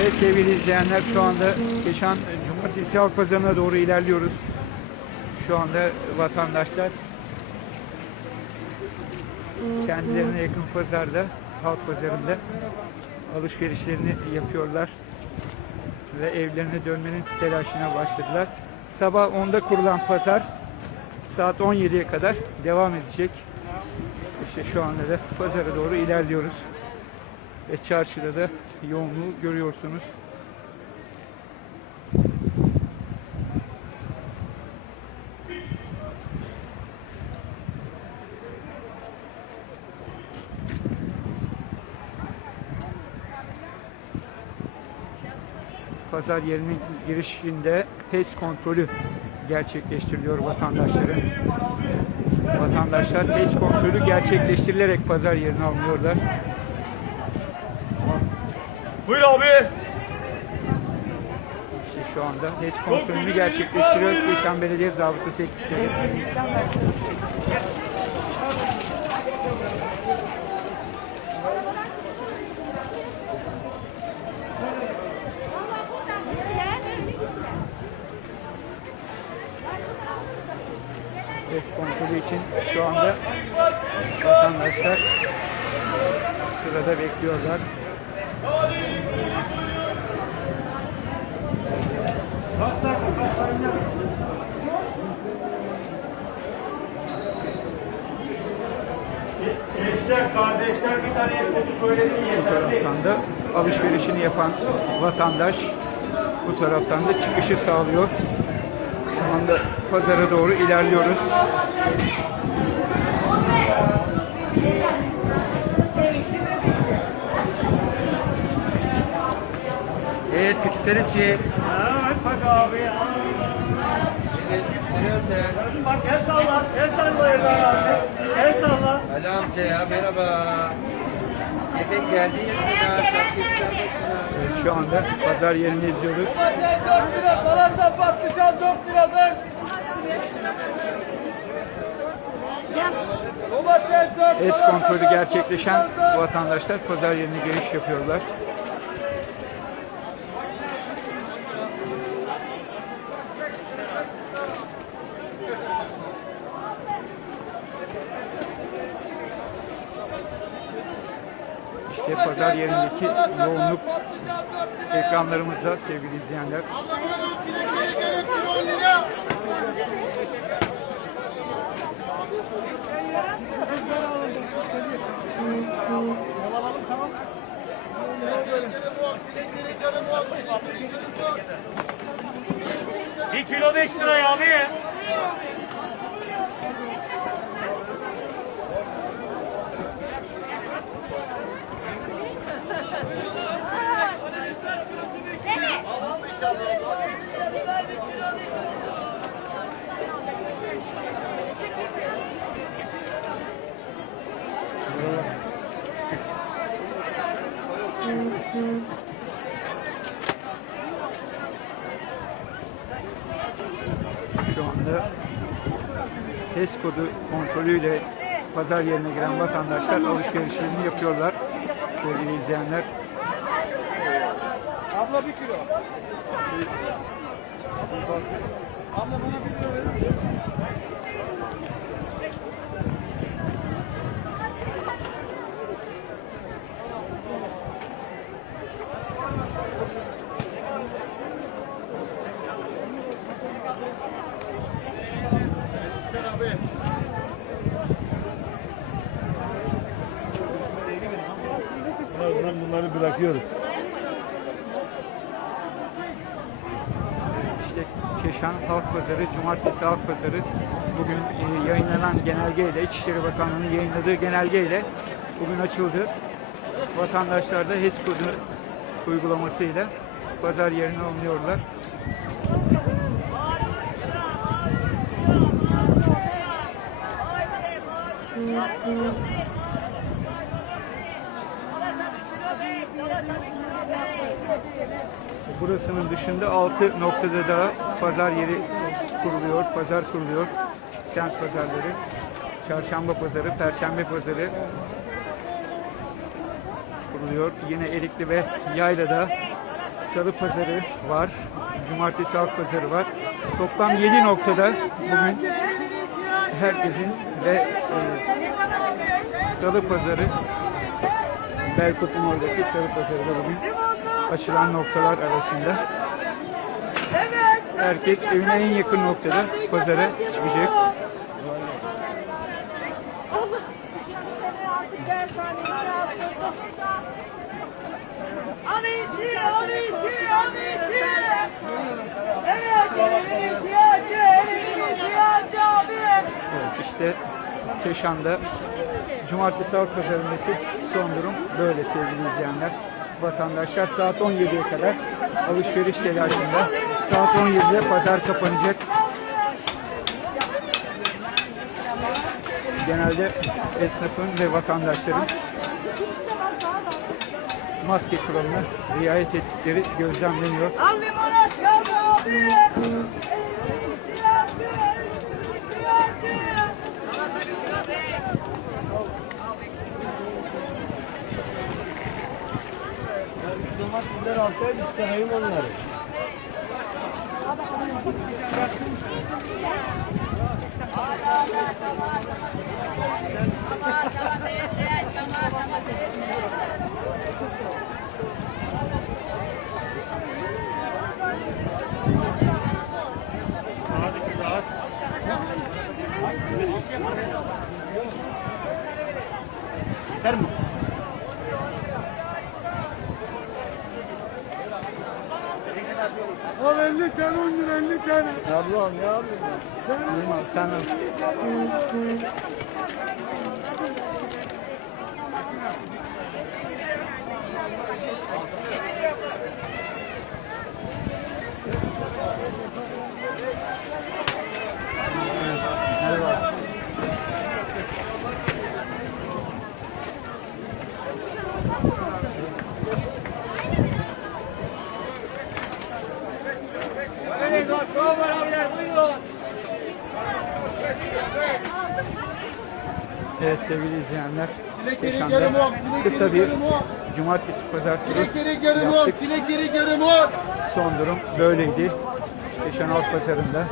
Evet sevgili izleyenler şu anda Keşan Cumartesi Halk Pazarı'na doğru ilerliyoruz. Şu anda vatandaşlar kendilerine yakın pazarda, halk pazarında alışverişlerini yapıyorlar ve evlerine dönmenin telaşına başladılar. Sabah 10'da kurulan pazar saat 17'ye kadar devam edecek. İşte şu anda da pazara doğru ilerliyoruz. Ve çarşıda da yoğunluğu görüyorsunuz. Pazar yerinin girişinde HES kontrolü gerçekleştiriliyor vatandaşların. Vatandaşlar HES kontrolü gerçekleştirilerek pazar yerine alınıyorlar. Buyur abi. İşte şu anda HES kontrolünü gerçekleştiriyor Keşan Belediye Zabıtası ekipleri. HES kontrolü için şu anda vatandaşlar sırada bekliyorlar. Gençler, kardeşler bir tane esnafı söyledi mi Bu yeterli. taraftan da alışverişini yapan vatandaş bu taraftan da çıkışı sağlıyor. Şu anda pazara doğru ilerliyoruz. Evet küçükleri çek. Ha, bak abi ya. Bak el salla, el salla Erdoğan abi. El salla. Ali amca ya merhaba. Yemek geldi ya. Şu anda pazar yerini izliyoruz. 4 lira, salata patlıcan 4 liradır. Domates 4 Et kontrolü gerçekleşen vatandaşlar pazar yerine giriş yapıyorlar. İşte pazar yerindeki yoğunluk ekranlarımızda sevgili izleyenler. Bir kilo 5 lira abi. Şu anda HES kodu kontrolüyle pazar yerine giren vatandaşlar alışverişlerini yapıyorlar. Sevgili izleyenler. Abla bir kilo. Abla bana bir kilo verir misin? Sen abi. Bunları bırakıyoruz. İşte Keşan Halk Pazarı, Cumartesi Halk Pazarı bugün e, yayınlanan genelgeyle, İçişleri Bakanlığı'nın yayınladığı genelgeyle bugün açıldı. Vatandaşlar da HES kodu uygulamasıyla pazar yerine alınıyorlar. Burasının dışında 6 noktada daha pazar yeri kuruluyor, pazar kuruluyor. Semt pazarları, çarşamba pazarı, perşembe pazarı kuruluyor. Yine Erikli ve Yayla'da salı pazarı var. Cumartesi halk pazarı var. Toplam 7 noktada bugün herkesin ve e, salı pazarı Belkop'un oradaki da bugün açılan noktalar arasında. Herkes evine en yakın noktada pazara çıkacak. Elin ihtiyacı abi. Evet işte Keşan'da Cumartesi Halk Pazarı'ndaki son durum böyle sevgili izleyenler. Vatandaşlar saat 17'ye kadar alışveriş telaşında. Saat 17'de pazar kapanacak. Genelde esnafın ve vatandaşların maske kuralına riayet ettikleri gözlemleniyor. Al limonat, temas bizden altta istemeyin onları. Termo. Al 50 tane 10 lira 50 tane. Ablam ya. Tamam, sen al. Merhaba. Evet, var abiler buyurun. Evet sevgili izleyenler. Çilekleri kısa bir cumartesi pazar turu yaptık. Son durum böyleydi. Keşan Halk Pazarı'nda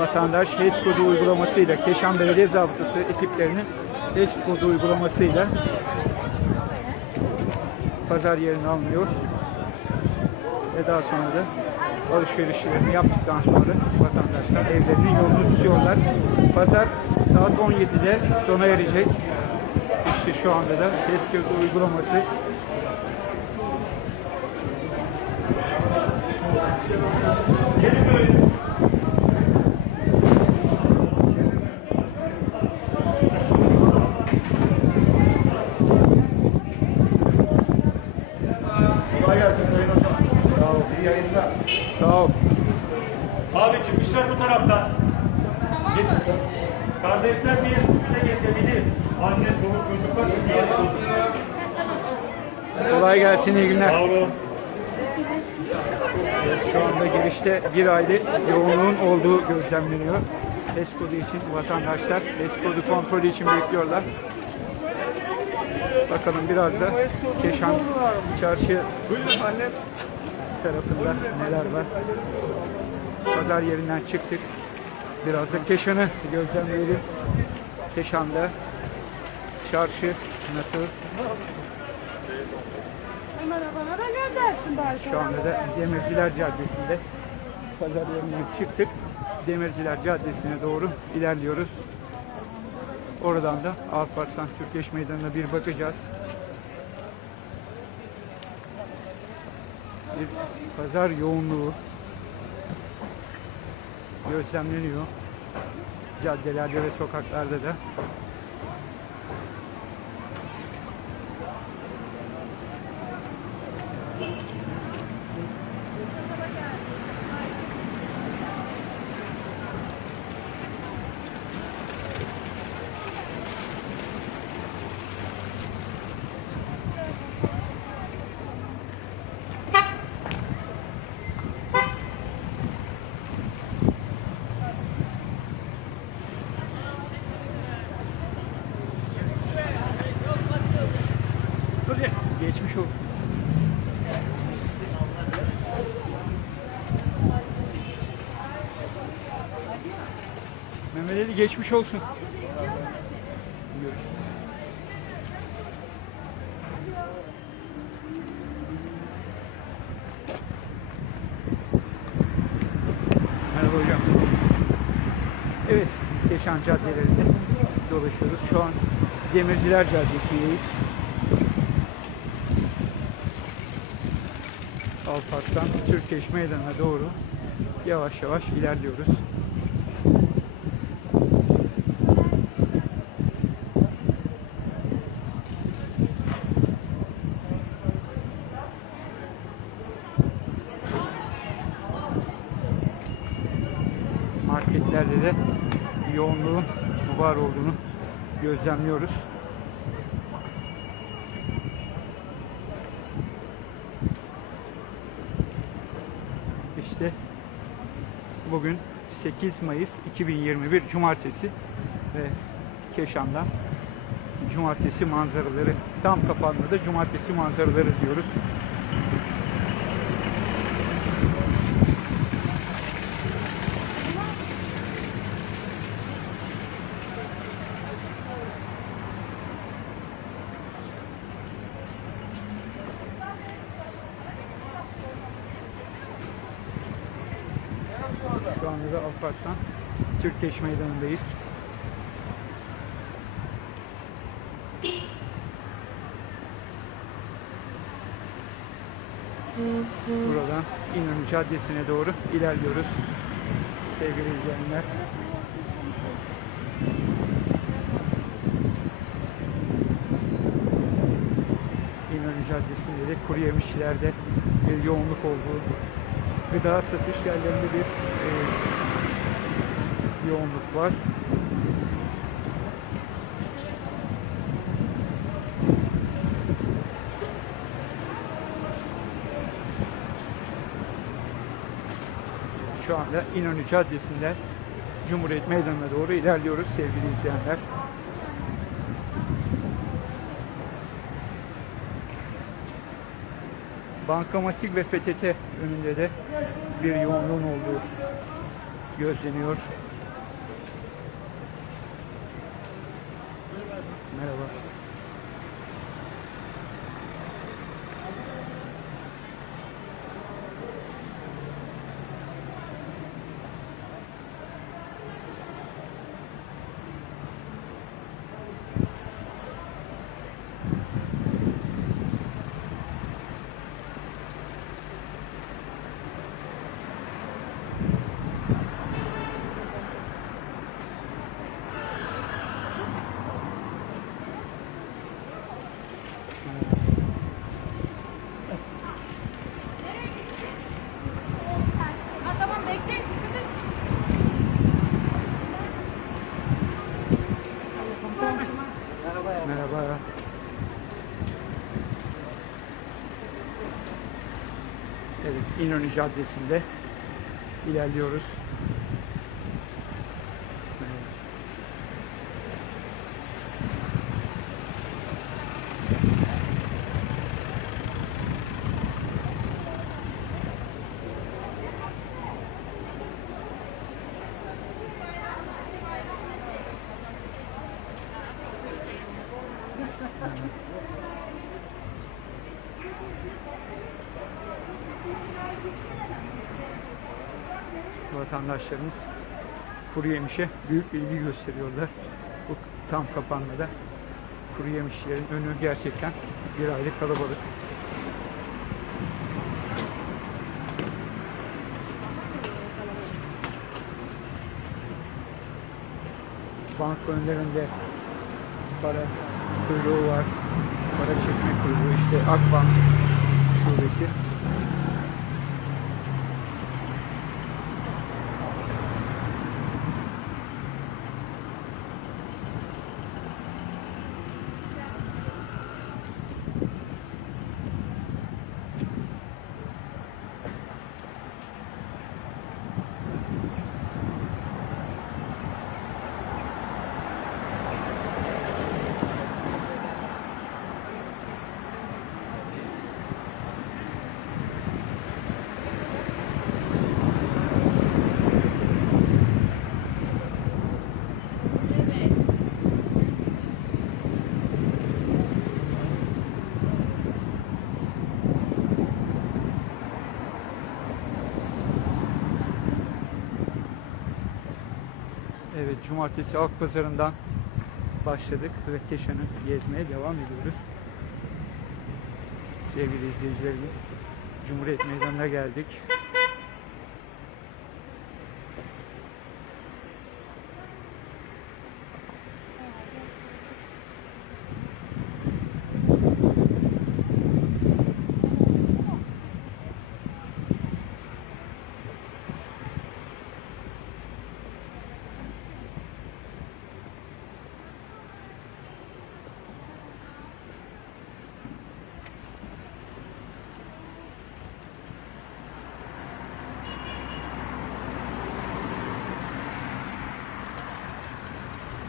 vatandaş HES kodu uygulamasıyla Keşan Belediye Zabıtası ekiplerinin HES kodu uygulamasıyla pazar yerine alınıyor. Ve daha sonra da alışverişlerini yaptıktan sonra vatandaşlar evlerinin yolunu tutuyorlar. Pazar saat 17'de sona erecek. İşte şu anda da HES kodu uygulaması. Sağ ol. Abi çıkmışlar bu tarafta. Git. Kardeşler bir üste geçebilir. Anne, çocuk var. Bir yere Kolay gelsin, iyi günler. Sağ olun. Şu anda girişte bir aile yoğunluğun olduğu gözlemleniyor. HES kodu için vatandaşlar HES kodu kontrolü için bekliyorlar. Bakalım biraz da Keşan Çarşı tarafında neler var. Pazar yerinden çıktık. Biraz da Keşan'ı gözlemleyelim. Keşan'da çarşı nasıl? Göndersin bari. Şu anda da Demirciler Caddesi'nde pazar yerinden çıktık. Demirciler Caddesi'ne doğru ilerliyoruz. Oradan da Alparslan Türkeş Meydanı'na bir bakacağız. Bir pazar yoğunluğu gözlemleniyor. Caddelerde ve sokaklarda da. Geçmiş olsun. Hadi geçmiş olsun. Merhaba hocam. Evet, Keşan caddelerinde dolaşıyoruz. Şu an Demirciler Caddesi'ndeyiz. Alpark'tan Türkeş Meydanı'na doğru yavaş yavaş ilerliyoruz. Marketlerde de yoğunluğun var olduğunu gözlemliyoruz. İşte bugün 8 Mayıs 2021 Cumartesi ve Keşan'dan Cumartesi manzaraları tam kapanmada Cumartesi manzaraları diyoruz. Alparslan Türkeş Meydanı'ndayız. Buradan İnönü Caddesi'ne doğru ilerliyoruz. Sevgili izleyenler. İnönü Caddesi'nde de kuru yemişçilerde bir yoğunluk olduğu, gıda satış yerlerinde bir e, yoğunluk var. Şu anda İnönü Caddesi'nde Cumhuriyet Meydanı'na doğru ilerliyoruz sevgili izleyenler. Bankamatik ve PTT önünde de bir yoğunluğun olduğu gözleniyor. Merhaba. Ha tamam bekleyin. Merhaba. Evet, İnönü Caddesi'nde ilerliyoruz. Evet. Vatandaşlarımız kuru yemişe büyük ilgi gösteriyorlar. Bu tam kapanmada kuru yemişçilerin önü gerçekten bir aile kalabalık. Bank önlerinde para kuyruğu var. Para çekme kuyruğu işte Akbank şubesi. Cumartesi halk pazarından başladık ve Keşan'ı gezmeye devam ediyoruz. Sevgili izleyicilerimiz, Cumhuriyet Meydanı'na geldik.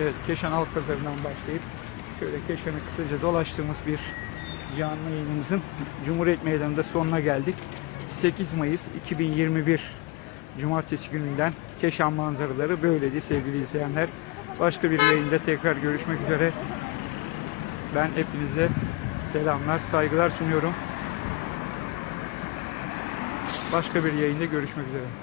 Evet, Keşan Halk Pazarı'ndan başlayıp şöyle Keşan'ı kısaca dolaştığımız bir canlı yayınımızın Cumhuriyet Meydanı'nda sonuna geldik. 8 Mayıs 2021 Cumartesi gününden Keşan manzaraları böyleydi sevgili izleyenler. Başka bir yayında tekrar görüşmek üzere. Ben hepinize selamlar, saygılar sunuyorum. Başka bir yayında görüşmek üzere.